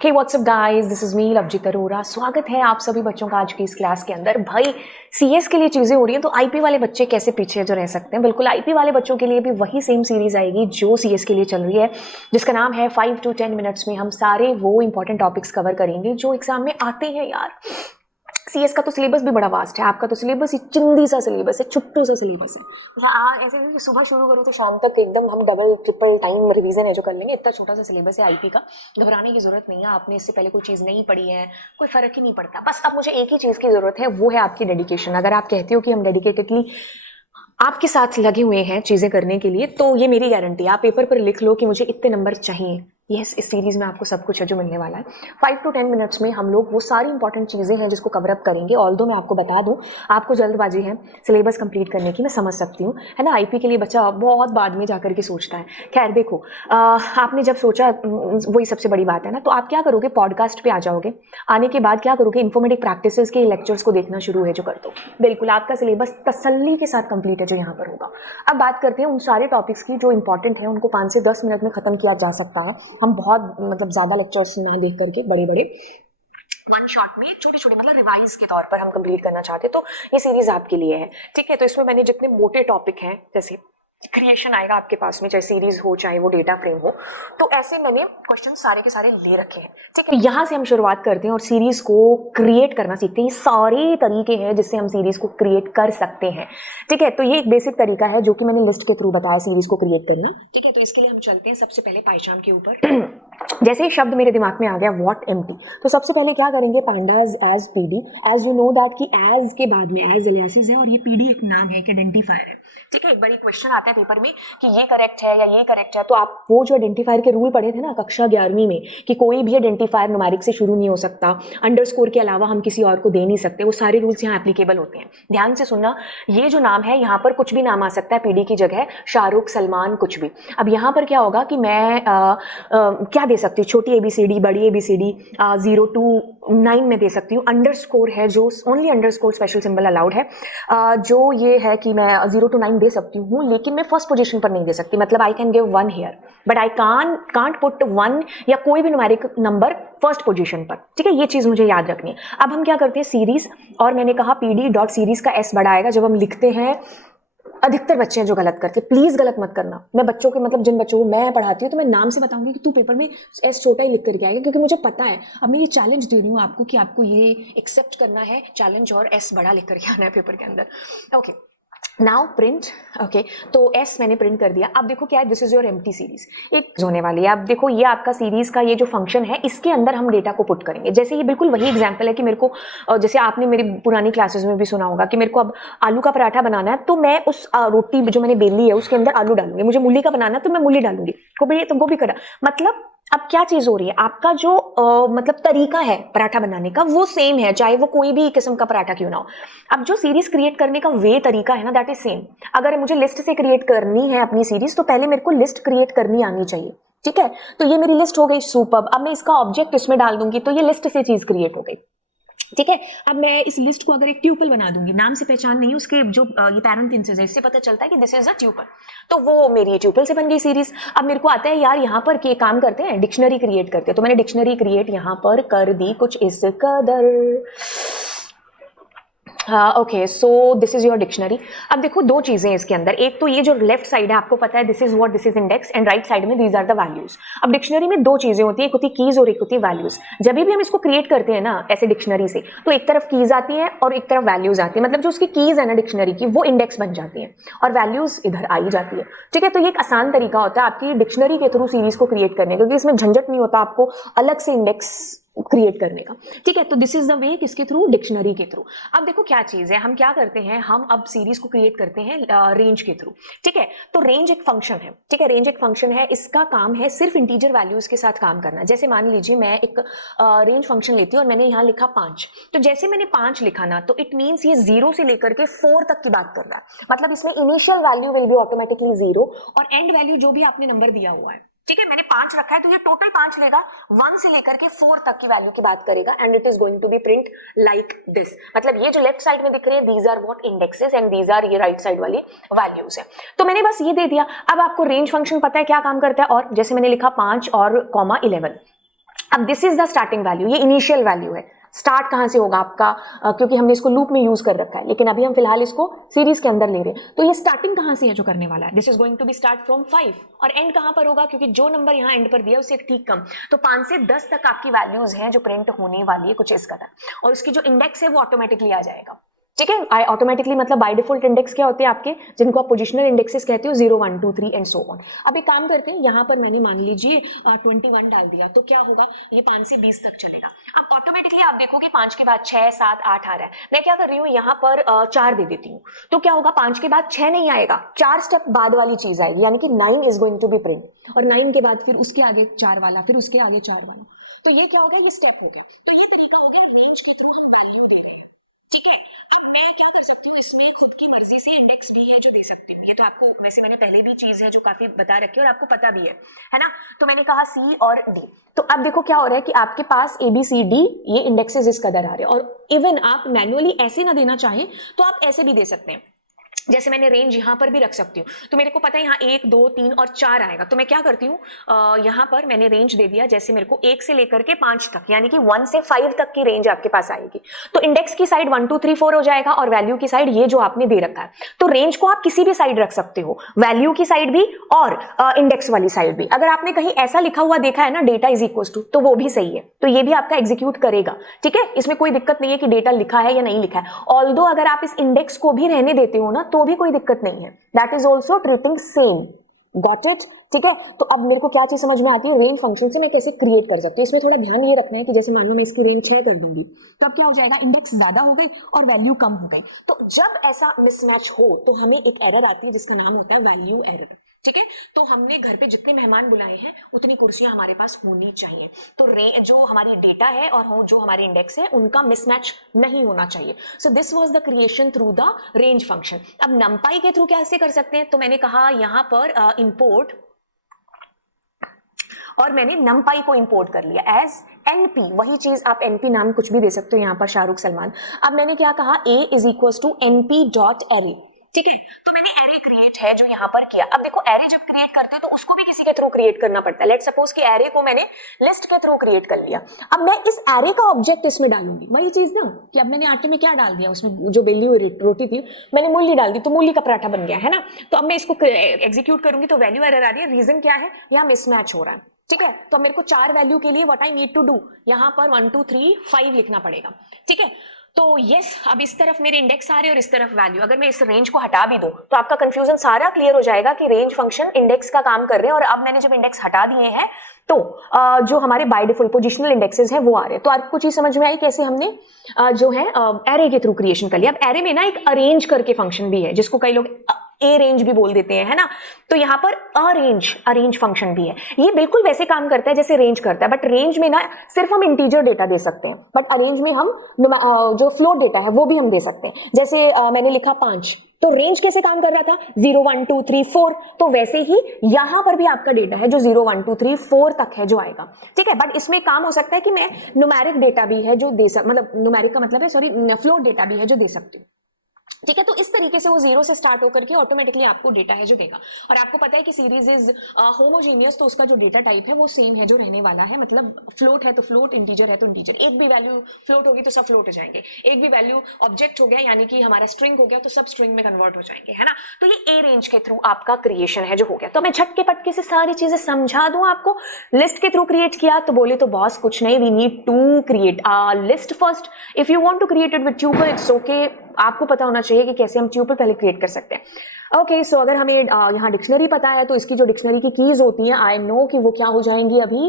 Hey WhatsApp guys, this is me Lovejeet Arora. स्वागत है आप सभी बच्चों का आज की इस क्लास के अंदर। भाई सीएस के लिए चीजें हो रही हैं तो आईपी वाले बच्चे कैसे पीछे जो रह सकते हैं। बिल्कुल आईपी वाले बच्चों के लिए भी वही सेम सीरीज आएगी जो सीएस के लिए चल रही है, जिसका नाम है 5 to 10 मिनट्स में हम सारे वो इंपॉर्टेंट टॉपिक्स कवर करेंगे जो एग्जाम में आते हैं यार। सीएस का तो सिलेबस भी बड़ा वास्ट है, आपका तो सिलेबस ही चिंदी सा सिलेबस है, छुट्टू सा सिलेबस है। ऐसे नहीं कि सुबह शुरू करो तो शाम तक एकदम हम डबल ट्रिपल टाइम रिवीजन है जो कर लेंगे। इतना छोटा सा सिलेबस है आईपी का, घबराने की जरूरत नहीं है। आपने इससे पहले कोई चीज़ नहीं पढ़ी है, कोई फर्क ही नहीं पड़ता। बस अब मुझे एक ही चीज़ की जरूरत है, वो है आपकी डेडिकेशन। अगर आप कहते हो कि हम डेडिकेटेडली आपके साथ लगे हुए हैं चीज़ें करने के लिए, तो ये मेरी गारंटी है। आप पेपर पर लिख लो कि मुझे इतने नंबर चाहिए। यस, इस सीरीज में आपको सब कुछ है जो मिलने वाला है। 5 to 10 मिनट्स में हम लोग वो सारी इंपॉर्टेंट चीज़ें हैं जिसको कवर अप करेंगे। ऑल्दो मैं आपको बता दूं, आपको जल्दबाजी है सिलेबस कंप्लीट करने की, मैं समझ सकती हूँ, है ना। आईपी के लिए बच्चा बहुत बाद में जाकर के सोचता है। खैर देखो, आपने जब सोचा, वही सबसे बड़ी बात है ना, तो आप क्या करोगे, पॉडकास्ट पे आ जाओगे। आने के बाद क्या करोगे, इन्फॉर्मेटिव प्रैक्टिसेस के लेक्चर्स को देखना शुरू है जो कर दो। बिल्कुल आपका सिलेबस तसल्ली के साथ कंप्लीट है जो यहाँ पर होगा। अब बात करते हैं उन सारे टॉपिक्स की जो इंपॉर्टेंट है, उनको 5 से 10 मिनट में खत्म किया जा सकता है। हम बहुत मतलब ज्यादा लेक्चर्स ना देख करके बड़े बड़े वन शॉट में छोटे छोटे मतलब रिवाइज के तौर पर हम कंप्लीट करना चाहते हैं, तो ये सीरीज आपके लिए है। ठीक है, तो इसमें मैंने जितने मोटे टॉपिक हैं, जैसे क्रिएशन आएगा आपके पास में, चाहे सीरीज हो चाहे वो डेटा फ्रेम हो, तो ऐसे मैंने क्वेश्चन सारे के सारे ले रखे हैं। ठीक है, यहाँ से हम शुरुआत करते हैं और सीरीज को क्रिएट करना सीखते हैं। ये सारे तरीके हैं जिससे हम सीरीज को क्रिएट कर सकते हैं। ठीक है, तो ये एक बेसिक तरीका है जो कि मैंने लिस्ट के थ्रू बताया सीरीज को क्रिएट करना। ठीक है, तो इसके लिए हम चलते हैं सबसे पहले पाइचार्म के ऊपर। जैसे ही शब्द मेरे दिमाग में आ गया व्हाट एम्प्टी, तो सबसे पहले क्या करेंगे, pandas as PD. As you know that कि एज के बाद में एज एलियासिस है और ये पीडी एक नाम है, एक आइडेंटिफायर है। ठीक है, एक बार क्वेश्चन आता है पेपर में कि ये करेक्ट है या ये करेक्ट है, तो आप वो जो आइडेंटिफायर के रूल पढ़े थे ना कक्षा 11वीं में, कि कोई भी आइडेंटिफायर न्यूमेरिक से शुरू नहीं हो सकता, अंडरस्कोर के अलावा हम किसी और को दे नहीं सकते, वो सारे रूल्स यहाँ एप्लीकेबल होते हैं। ध्यान से सुनना, ये जो नाम है यहाँ पर कुछ भी नाम आ सकता है पीडी की जगह, शाहरुख, सलमान, कुछ भी। अब यहाँ पर क्या होगा कि मैं क्या दे सकती हूँ, छोटी एबीसीडी, बड़ी एबीसीडी, 0 to 9 में दे सकती हूँ। अंडरस्कोर है जो only underscore special symbol allowed है, जो ये है कि मैं 0 to 9 दे सकती हूँ, लेकिन मैं फर्स्ट पोजीशन पर नहीं दे सकती। मतलब I can give 1 here but I can't put 1 या कोई भी न्यूमेरिक नंबर फर्स्ट पोजीशन पर। ठीक है, ये चीज मुझे याद रखनी है। अब हम क्या करते हैं, सीरीज, और मैंने कहा पीडी डॉट सीरीज का एस बड़ा आएगा जब हम लिखते हैं। अधिकतर बच्चे हैं जो गलत करते हैं, प्लीज गलत मत करना। मैं बच्चों के मतलब जिन बच्चों को मैं पढ़ाती हूँ तो मैं नाम से बताऊंगी कि तू पेपर में एस छोटा ही लिख करके आएगा, क्योंकि मुझे पता है। अब मैं ये चैलेंज दे रही हूँ आपको कि आपको ये एक्सेप्ट करना है चैलेंज और एस बड़ा लिख करके आना है पेपर के अंदर। Okay, now print. ओके, तो एस मैंने प्रिंट कर दिया। अब देखो क्या है, this is your empty series, एक होने वाली है। अब देखो ये आपका सीरीज का ये जो फंक्शन है, इसके अंदर हम डेटा को पुट करेंगे। जैसे ये बिल्कुल वही एग्जांपल है कि मेरे को, जैसे आपने मेरी पुरानी क्लासेस में भी सुना होगा कि मेरे को अब आलू का पराठा बनाना है, तो मैं उस रोटी जो मैंने बेली है उसके अंदर आलू डालूंगी। मुझे मूली का बनाना है तो मैं मूली डालूंगी, गोभी करा। मतलब अब क्या चीज हो रही है, आपका जो मतलब तरीका है पराठा बनाने का वो सेम है, चाहे वो कोई भी किस्म का पराठा क्यों ना हो। अब जो सीरीज क्रिएट करने का वे तरीका है ना, दैट इज सेम। अगर मुझे लिस्ट से क्रिएट करनी है अपनी सीरीज, तो पहले मेरे को लिस्ट क्रिएट करनी आनी चाहिए। ठीक है, तो ये मेरी लिस्ट हो गई, सुपर्ब। अब मैं इसका ऑब्जेक्ट इसमें डाल दूंगी तो ये लिस्ट से चीज क्रिएट हो गई। ठीक है, अब मैं इस लिस्ट को अगर एक ट्यूपल बना दूंगी, नाम से पहचान नहीं, उसके जो ये पैरेंथेसिस है इससे पता चलता है कि दिस इज अ ट्यूपल, तो वो मेरी ट्यूपल से बन गई सीरीज। अब मेरे को आता है यार यहाँ पर के काम करते हैं, डिक्शनरी क्रिएट करते हैं, तो मैंने डिक्शनरी क्रिएट यहाँ पर कर दी कुछ इस कदर। Okay, so this is your dictionary. अब देखो दो चीजें इसके अंदर, एक तो ये जो लेफ्ट साइड है आपको पता है this is what, this is index, and right side में दीज आर द वैल्यूज। अब डिक्शनरी में दो चीजें होती है, एक होती है कीज और एक होती है वैल्यूज। जब भी हम इसको क्रिएट करते हैं ना ऐसे डिक्शनरी से, तो एक तरफ कीज आती है और एक तरफ वैल्यूज आती है। मतलब जो उसकी कीज है ना डिक्शनरी की, वो इंडेक्स बन जाती है और वैल्यूज इधर आई जाती है। ठीक है, तो ये एक आसान तरीका होता है आपकी डिक्शनरी के थ्रू सीरीज को क्रिएट करने का, क्योंकि इसमें झंझट नहीं होता आपको अलग से इंडेक्स क्रिएट करने का। ठीक है, तो दिस इज द वे, किसके थ्रू, डिक्शनरी के थ्रू। अब देखो क्या चीज है, हम क्या करते हैं, हम अब सीरीज को क्रिएट करते हैं रेंज के थ्रू। ठीक है, तो रेंज एक फंक्शन है। ठीक है, रेंज एक फंक्शन है, इसका काम है सिर्फ इंटीजर वैल्यूज के साथ काम करना। जैसे मान लीजिए मैं एक रेंज फंक्शन लेती हूँ और मैंने यहाँ लिखा 5, तो जैसे मैंने 5 लिखा ना, तो इट मीन्स ये 0 से लेकर के 4 तक की बात कर रहा है। मतलब इसमें initial value will be automatically 0 और एंड वैल्यू जो भी आपने नंबर दिया हुआ है। ठीक है, मैंने 5 रखा है तो ये टोटल 5 लेगा, 1 से लेकर के 4 तक की वैल्यू की बात करेगा, and it is going to be print like this. मतलब ये जो लेफ्ट साइड में दिख रहे हैं these are what indexes and these are ये राइट साइड वाली वैल्यूज है। तो मैंने बस ये दे दिया। अब आपको रेंज फंक्शन पता है क्या काम करता है, और जैसे मैंने लिखा 5 और कॉमा 11, अब this is the starting value, ये इनिशियल वैल्यू है। स्टार्ट कहां से होगा आपका, क्योंकि हमने इसको लूप में यूज कर रखा है, लेकिन अभी हम फिलहाल इसको सीरीज के अंदर ले रहे हैं। तो ये स्टार्टिंग कहां से है जो करने वाला है, this is going to be start from 5, और एंड कहां पर होगा, क्योंकि जो नंबर यहां एंड पर दिया है उससे एक ठीक कम, तो 5 से 10 तक आपकी वैल्यूज हैं जो प्रिंट होने वाली है कुछ इस कदर, और उसकी जो इंडेक्स है वो ऑटोमेटिकली आ जाएगा। ठीक है, ऑटोमेटिकली मतलब बाय डिफॉल्ट इंडेक्स क्या होते हैं आपके, जिनको आप पोजिशनल इंडेक्सेस कहते हो, 0 1 2 3 एंड सो ऑन। अब एक काम करते हैं, यहाँ पर मैंने मान लीजिए 21 डाल दिया, तो क्या होगा, ये 5 से 20 तक चलेगा। अब ऑटोमेटिकली आप देखोगे 5 के बाद 6 7 8 आ रहा है, मैं क्या कर रही हूँ यहाँ पर 4 दे देती हूँ, तो क्या होगा, 5 के बाद 6 नहीं आएगा, 4 स्टेप बाद वाली चीज आएगी, यानी कि 9 is going to be print, और 9 के बाद फिर उसके आगे 4 वाला, फिर उसके आगे 4 वाला, तो ये क्या होगा, ये स्टेप हो गया। तो ये तरीका हो गया रेंज के थ्रू हम वैल्यू दे रहे हैं। ठीक है, अब मैं क्या कर सकती हूँ, इसमें खुद की मर्जी से इंडेक्स भी है जो दे सकती हूँ, ये तो आपको वैसे मैंने पहले भी चीज है जो काफी बता रखी है और आपको पता भी है ना। तो मैंने कहा सी और डी, तो अब देखो क्या हो रहा है कि आपके पास ए बी सी डी ये इंडेक्सेस इस कदर आ रहे हैं, और इवन आप मैनुअली ऐसे ना देना चाहें तो आप ऐसे भी दे सकते हैं, जैसे मैंने रेंज यहां पर भी रख सकती हूँ, तो मेरे को पता है यहाँ 1 2 3 और 4 आएगा, तो मैं क्या करती हूँ, यहाँ पर मैंने रेंज दे दिया, जैसे मेरे को 1 से लेकर के 5 तक, यानी कि 1 से 5 तक की रेंज आपके पास आएगी, तो इंडेक्स की साइड 1 2 3 4 हो जाएगा, और वैल्यू की साइड ये जो आपने दे रखा है। तो रेंज को आप किसी भी साइड रख सकते हो, वैल्यू की साइड भी और इंडेक्स वाली साइड भी। अगर आपने कहीं ऐसा लिखा हुआ देखा है ना, डेटा इज इक्वल टू, तो वो भी सही है, तो ये भी आपका एग्जीक्यूट करेगा। ठीक है, इसमें कोई दिक्कत नहीं है कि डेटा लिखा है या नहीं लिखा है, ऑल्दो अगर आप इस इंडेक्स को भी रहने देते हो ना तो भी कोई दिक्कत नहीं है, that is also treating same, got it. ठीक है, तो अब मेरे को क्या चीज समझ में आती है, रेंज फंक्शन से मैं कैसे क्रिएट कर सकती हूँ। इसमें थोड़ा ध्यान ये रखना है कि जैसे मान लो मैं इसकी रेंज 6 कर दूंगी, तो अब क्या हो जाएगा, इंडेक्स ज्यादा हो गई और वैल्यू कम हो गई, तो जब ऐसा मिसमैच हो तो हमें एक एरर आती है जिसका नाम होता है वैल्यू एरर। ठीक है, तो हमने घर पे जितने मेहमान बुलाए हैं उतनी कुर्सियां हमारे पास होनी चाहिए, तो जो हमारी डेटा है और जो हमारी इंडेक्स है उनका मिसमैच नहीं होना चाहिए। So this was the creation through the range function. अब नंपाई के थ्रू कैसे कर सकते हैं, तो मैंने कहा यहां पर इंपोर्ट, और मैंने नंपाई को इंपोर्ट कर लिया एज एनपी, वही चीज आप एनपी नाम कुछ भी दे सकते हो, यहां पर शाहरुख सलमान। अब मैंने क्या कहा, a is equal to NP dot array. ठीक है, तो मैंने एरे क्रिएट है जो यहां पर किया। अब देखो एरे जब क्रिएट करते हैं तो उसको भी किसी के थ्रू क्रिएट करना पड़ता है। लेट सपोज कि एरे को मैंने लिस्ट के थ्रू क्रिएट कर लिया, अब मैं इस एरे का ऑब्जेक्ट इसमें डालूंगी, वही चीज ना कि अब मैंने आटे में क्या डाल दिया, उसमें जो बेली हुई रोटी थी मैंने मूली डाल दी, तो मूली का पराठा बन गया है ना। तो अब मैं इसको एग्जीक्यूट करूंगी तो वैल्यू एरर आ रही है, रीजन क्या है, यहाँ मिसमैच हो रहा है। ठीक है, तो मेरे को 4 वैल्यू के लिए what I need to do, यहां पर 1 2 3 5 लिखना पड़ेगा। ठीक है, तो यस, अब इस तरफ मेरे इंडेक्स आ रहे हैं और इस तरफ वैल्यू। अगर मैं इस रेंज को हटा भी दूं तो आपका कंफ्यूजन सारा क्लियर हो जाएगा कि रेंज फंक्शन इंडेक्स का काम कर रहे हैं, और अब मैंने जब इंडेक्स हटा दिए हैं तो जो हमारे बाय डिफॉल्ट पोजिशनल इंडेक्सेस हैं वो आ रहे हैं। तो आपको चीज समझ में आई कैसे हमने जो है एरे के थ्रू क्रिएशन कर लिया। अब एरे में ना एक अरेंज करके फंक्शन भी है जिसको कई लोग ए रेंज भी बोल देते हैं, है ना। तो यहाँ पर अरेंज फंक्शन भी है, ये बिल्कुल वैसे काम करता है जैसे रेंज करता है, बट रेंज में ना सिर्फ हम इंटीजर डेटा दे सकते हैं, बट अरेंज में हम जो फ्लोट डेटा है वो भी हम दे सकते हैं। जैसे मैंने लिखा 5, तो रेंज कैसे काम कर रहा था, 0 1 2 3 4, तो वैसे ही यहां पर भी आपका डेटा है जो 0 1 2 3 4 तक है जो आएगा। ठीक है, बट इसमें काम हो सकता है कि मैं न्यूमेरिक डेटा भी है जो मतलब न्यूमेरिक का मतलब है सॉरी फ्लोट डेटा भी है जो दे सकती हूँ। ठीक है, तो इस तरीके से वो 0 से स्टार्ट होकर के ऑटोमेटिकली आपको डेटा है जो देगा। और आपको पता है कि सीरीज इज होमोजीनियस, तो उसका जो डेटा टाइप है वो सेम है जो रहने वाला है, मतलब फ्लोट है तो फ्लोट, इंटीजर है तो इंटीजर। एक भी वैल्यू फ्लोट होगी तो सब फ्लोट हो जाएंगे, एक भी वैल्यू ऑब्जेक्ट हो गया यानी कि हमारा स्ट्रिंग हो गया तो सब स्ट्रिंग में कन्वर्ट हो जाएंगे, है ना। तो ये ए रेंज के थ्रू आपका क्रिएशन है जो हो गया। तो मैं झटके पटके से सारी चीजें समझा दूं आपको। लिस्ट के थ्रू क्रिएट किया तो बोले तो बॉस कुछ नहीं, we need to create a list first. If you want to create it with tuple it's okay, आपको पता होना चाहिए कि कैसे हम ट्यूपल पहले क्रिएट कर सकते हैं। ओके, सो अगर हमें यहाँ डिक्शनरी पता है तो इसकी जो डिक्शनरी की कीज होती हैं आई नो कि वो क्या हो जाएंगी, अभी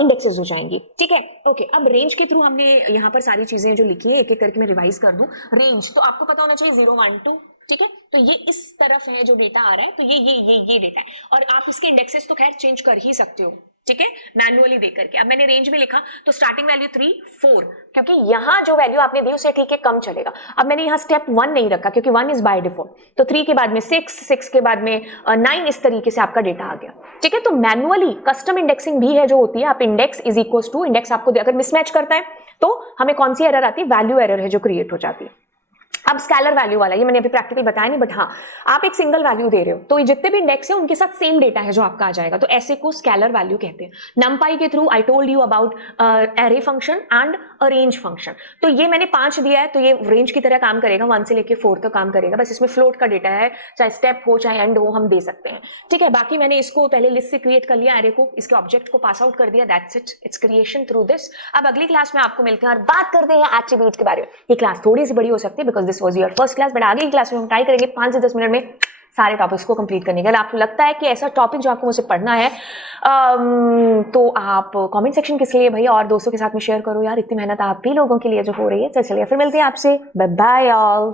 इंडेक्सेस हो जाएंगी। ठीक है, ओके, अब रेंज के थ्रू हमने यहाँ पर सारी चीजें जो लिखी है एक एक करके मैं रिवाइज कर दूं। रेंज तो आपको पता होना चाहिए 0 1 2, ठीक है, तो ये इस तरफ है जो डेटा आ रहा है, तो ये डेटा है, और आप इसके इंडेक्सेस तो खैर चेंज कर ही सकते हो, ठीक है, मैनुअली दे करके। अब मैंने रेंज में लिखा तो स्टार्टिंग वैल्यू 3 4, क्योंकि यहां जो वैल्यू आपने दी उसे ठीक है कम चलेगा। अब मैंने यहां स्टेप 1 नहीं रखा क्योंकि 1 इज बाय डिफॉल्ट, तो 3 के बाद में 6 के बाद में 9, इस तरीके से आपका डेटा आ गया। ठीक है, तो मैनुअली कस्टम इंडेक्सिंग भी है जो होती है, आप index is equal to index आपको अगर मिसमैच करता है तो हमें कौन सी एरर आती है, वैल्यू एरर है जो क्रिएट हो जाती है। अब स्केलर वैल्यू वाला, ये मैंने अभी प्रैक्टिकल बताया नहीं, बट हाँ आप एक सिंगल वैल्यू दे रहे हो तो जितने भी इंडेक्स है उनके साथ सेम डेटा है जो आपका आ जाएगा, तो ऐसे को स्केलर वैल्यू कहते हैं। नमपाई के through I told you about array function and arrange function, तो ये मैंने 5 दिया है तो ये रेंज की तरह काम करेगा, 1 से लेके 4 तक काम करेगा, बस इसमें फ्लोट का डेटा है, चाहे स्टेप हो चाहे एंड हो हम दे सकते हैं, ठीक है। बाकी मैंने इसको पहले लिस्ट से क्रिएट कर लिया, एरे को, इसके ऑब्जेक्ट को पास आउट कर दिया, that's it, it's creation through this. अब अगली क्लास में आपको मिलते हैं और बात करते हैं एट्रीब्यूट के बारे में। ये क्लास थोड़ी सी बड़ी हो सकती है because this was your first class, but आगे की क्लास में हम ट्राई करेंगे 5 से 10 मिनट में सारे टॉपिक्स को कंप्लीट करने का। अगर आपको लगता है कि ऐसा टॉपिक जो आपको मुझसे पढ़ना है तो आप कमेंट सेक्शन किसके लिए भाई और दोस्तों के साथ में शेयर करो यार, इतनी मेहनत आप भी लोगों के लिए जो हो रही है। चलिए फिर मिलते हैं आपसे, बाय बाय ऑल।